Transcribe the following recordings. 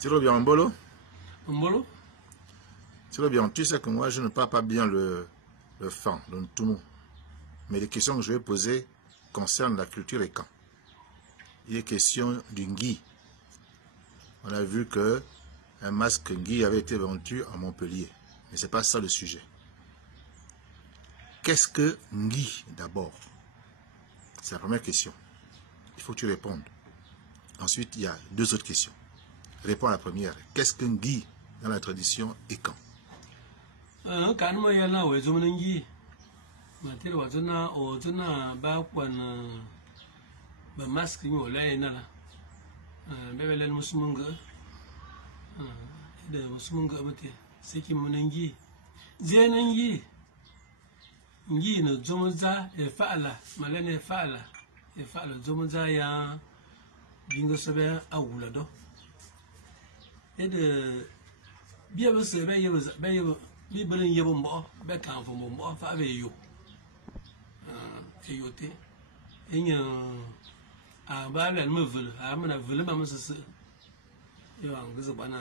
Tsira OBIANG Mbolo. Mbolo. Tsira OBIANG, tu sais que moi je ne parle pas bien le fan, le NTUMU. Mais les questions que je vais poser concernent la culture Ekang. Il est question du ngui. On a vu que un masque ngui avait été vendu à Montpellier. Mais ce n'est pas ça le sujet. Qu'est-ce que ngui d'abord? C'est la première question. Il faut que tu répondes. Ensuite, il y a deux autres questions. Réponds à la première. Qu'est-ce que ngui dans la tradition Ekang? Masque ni wala ina la bebele musumunga de musumunga amate seki munangi zenangi ngi no zomoza e faala malene faala e faala zomoza ya bingo sobe awula do e de biya be se be yebo bi belin yebo mbo be kan fo mbo fa be yo e yote enya bala me vele amana vele ma msese yo angizo bana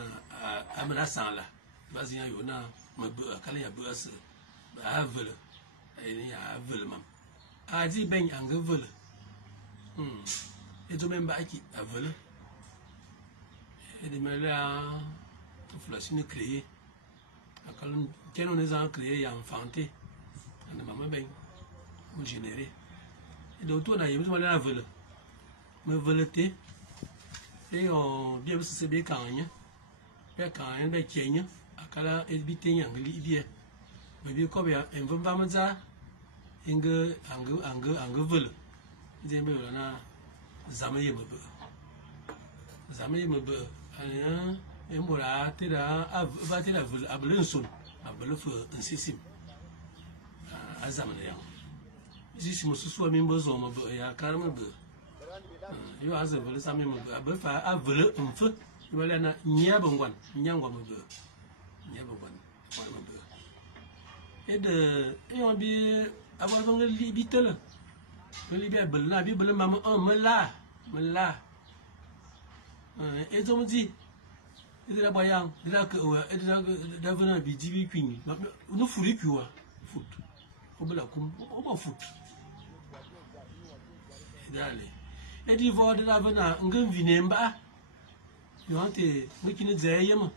amana sala bazi ya yona mabu kala ya buase ba vele ai ya vele mam aji ben anga vele eto memba aki vele et de mela flashine créer akala keno ne za créer ya enfanté na mama ben mo générer et donc toi na yebso mala vele me volete et on bien se be kanya be kanya be kenya akala ebite nyangli bie be bi ko be en vamba maza inga anga vole de me na zamaye mebe anya embora tira va tira vole ablenson abelefo insisim azamana ya jisi mususu mi mbozo mebe ya karama be yo aze vele sami mo be fa avele mfe wala na nya bangwan nyangwa mo be nya bangwan mo be e de yo bi abazon li bitele li bi bel na bi bel mama on me la e zo mzi e de la boyang de la que e de la da vena bi dibi kwini no furi kwiwa foot o bela kum o ba foot dale et du vol de la vena ngam vinemba yonte mukine zayema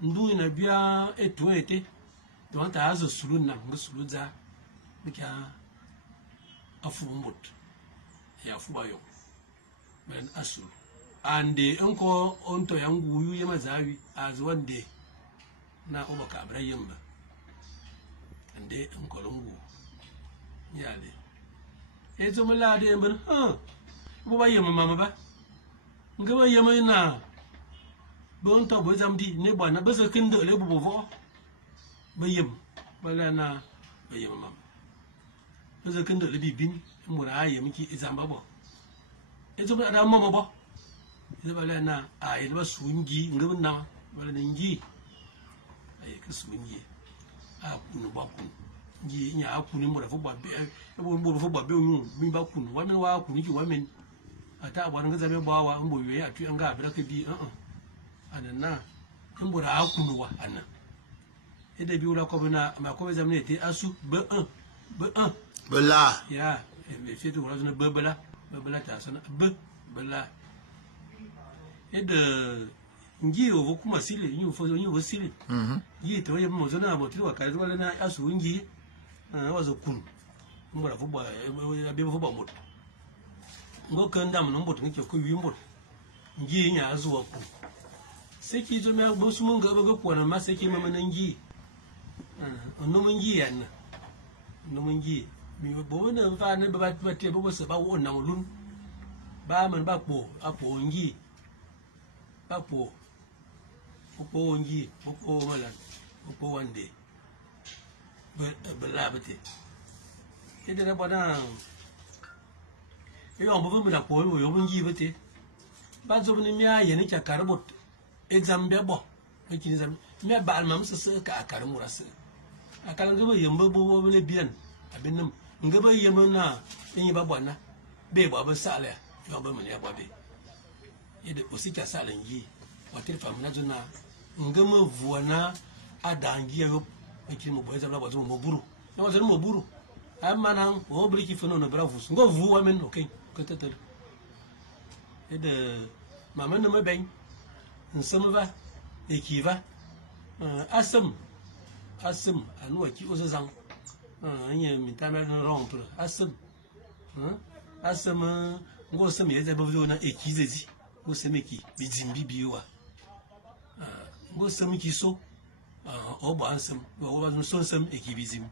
ndu ina bia etu ete donc azo sulu na ngusulu za bika afu mbot ya fu bayo ben asul ande enko onto yangu yu yema zawi azwande na obaka abrayemba ande enko longu yale ezo mala de mben bo ba yema mama ba ngaba yema na bon to bo zamdi ne bwana ba se kende le bo vo ba yem bala na ba yema mama ba se kende le bibin mo ra yem ki izamba bo ezo ba da mama bo ezo bala na ai ba sungi ngaba na bala ngi ai ka sungi a kunu ba kunu ngi nya akunu mo da fo ba be bo fo ba be onyu mi ba kunu wa mi wa kunu ki wa men ata abwan nga zabe ba wa mbo we atu anga abira ke bi anana mbo da akunu wa ana e de bi ula ko bana ma ko zamne te asu b1 bela ya e fi to wala na bela ta sana bela e de ngi o vo kuma sile nyu fo nyu vo sile yi to ye mo zona mo tiri wa ka wala na asu ngi wazo kun mbora fo ba be fo ba mo ngo kanda mo mbot ngi ko wi mbot ngi nya azuwa ku seki zo me bo sumun ga ba ko na ma seki mama ngi no ngi yan no ngi mi bo na fa na ba te bo se ba wo na lun ba man ba po apo ngi ba po ko ngi ko mala ko wande belabete e de bana e on bo la ko yo ngi bete ba zo ni mia ye ni ka karbot exam be bo e kini zam me ba almam se ka karmu ras akala ngaba yemba bo le bien abinum ngaba yemna ni ba bwana be ba ba sale yo ba mun ya ba be e de osika sale ngi water famina zona ngama vuana adangi yo ekiri mo boyza bla bazo mo buru na wazo mo buru amana o briki fono no bravus ngo vuwa men okay katatel de maman no me ben nsama va ekiva asam anu aki ozazang anye mitana no rompre asam ngo sam yeze bovu na ekizezi ngo semeki bizimbi biwa ngo sam kiso obo ansam ngo no sonsam ekibizim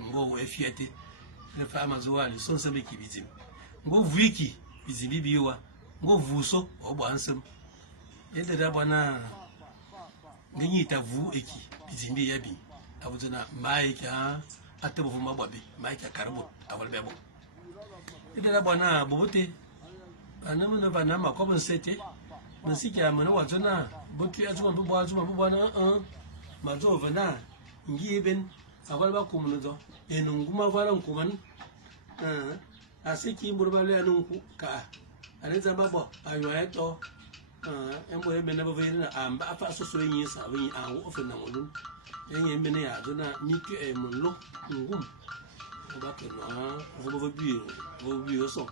ngo we fiete le fama zoali sonsam ekibizim ngo vuiki bizimbi biwa ngo vuso obo ansam yede da bana ngi ta vu eki bizimbi yabi abuzana maika atabo vuma babe maika karbo awal bebo yede da bana bobote anama na bana makobo sete masiki amana wazona botu ya zuma bobo na mazo vana ngi ben awal ba kumuno enunguma vara nkuman asiki mburbale anunku ka aneza babo ayo eto embo ebena bavina amba afa soso yin sa bin awo ofena modun yen embene ya dona niku emunlo ngum oba ke no vo bi so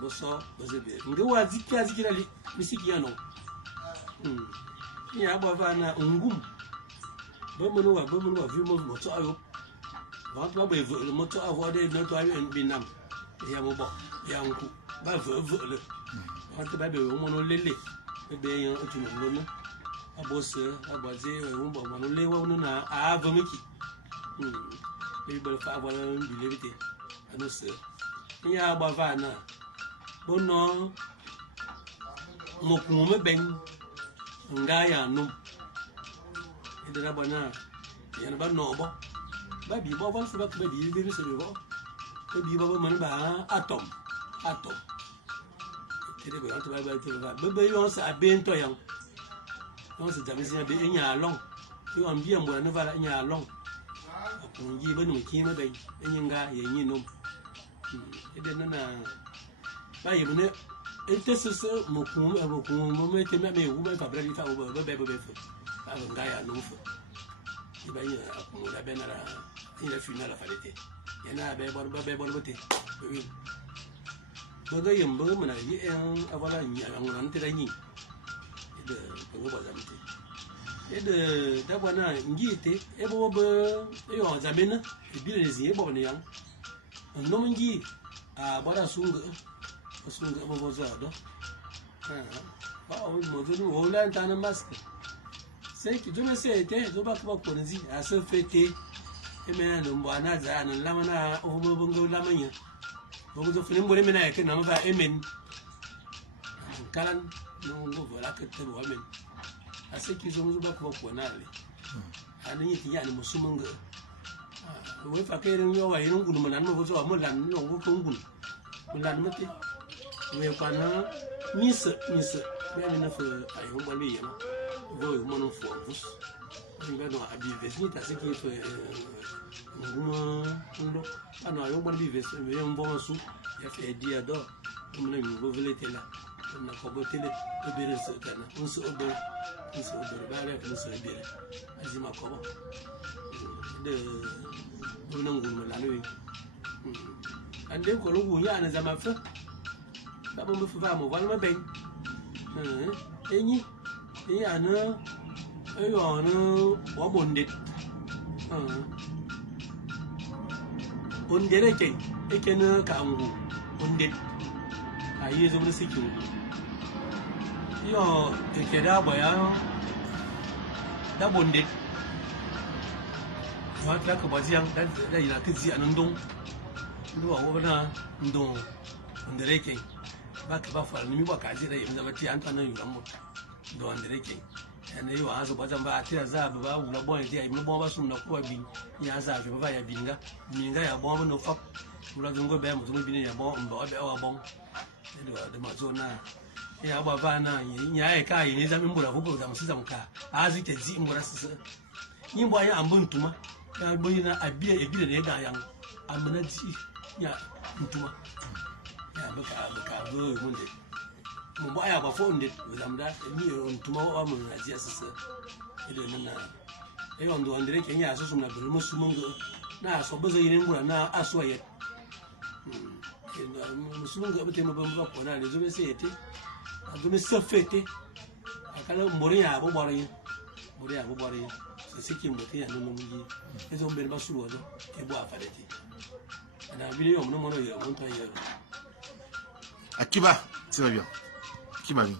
bo so bozebe nge wa zikira li misiki ya no ya bo vana ngum bomono wa vi moto ayo va to ba evo moto avo de no to ayo en binam ya mo bo ya nku ba le ante ba be wo no lele be yan otu no no abose abaze wo bo no le wo no na ava miki be be fa ba bi levite anu se ya ba va na bo no mo ku me ben nga ya no idara bana ya na ba no bo ba bi bo ba se ba be di be se bo bi bo man ba atom tede be anto ba tede ba be yo sa abento yang no se jamisi be enya long yo ambia mbo na vala enya long kunji ba no ki me be enyinga ye nyi no ede na ba ye bune etesese mo me te me wu ba fa brali fa wo be fe ba nga ya no fo ba ye akumo la be na la ina final la falete yana be bo te oui boga yembo mana yi en avala ni angon te dani de ngo ba zamite de da bwana ngite e bo yo zamena e bilezi e bo ne yang no ngi a bara sunga bo za do o mo zo no la tana masque c'est que je me sais te zo ba ko nzi a se fete e me no mbana za na lamana o mo bongo lamanya bogo zo fene mbore mena yake na mba emen kalan no ngo vola ke te bo amen ase ki zo ba ko na le ani yi ya ni musumanga we fa ke ren yo wa yin ngunu manan mo zo mo lan no ngo kungun lan mate we fa na mise be na fa ayo ba le yema go mo no fo bus nga no abi vesni ta se ki fa nguma ndo ana yo bon vive se me bon su ya fe dia do mna mi go velete la na ko botele to bere se kana unso odo ba le ko so bere azima ko bo de mna ngum la no ande ko lu ya na zama fa ba mo fa mo wal ma ben enyi ya na ayo na wa bonde ondere ke ekene ka ngu onde ayi zo mse ki yo ekeda boya da bonde wa ka ka bazian da ina kizi anandon ndo wa wona ndo ondere ke ba ka ba fa ni mi ba ka ji da yimza mati an tanan yura mot ndo ondere ke ene yo azo bazan ba atira za ba wula bon ide mi bon ba sum na ko bi ya za je ba ya binga minga ya bon no fa mura zongo be mu bi ya bon mba be wa bon de ma zona ya ba ba na ya e ka yi za mi mbura fugo za musi za muka azi te zi mbura sisa yin bo ya ambun tuma ya bo na abia ebile ne ga yang amna ji ya ntuma ya ba ka go munde mon boya ba fonde zamda ni on tuma wa mun aziya sasa ido nana e on do andre kenya so sumna bulu musumungo na so bozo yin ngura na aswa ye musumungo abete mabamba ko na lezo bese ete adune safete akala mbori ya bo bori c'est ce qui me fait à nous dire ils ont bien pas sur l'eau et boire à l'été la vidéo on nous montre hier Akiba, c'est bien. Qui m'a mis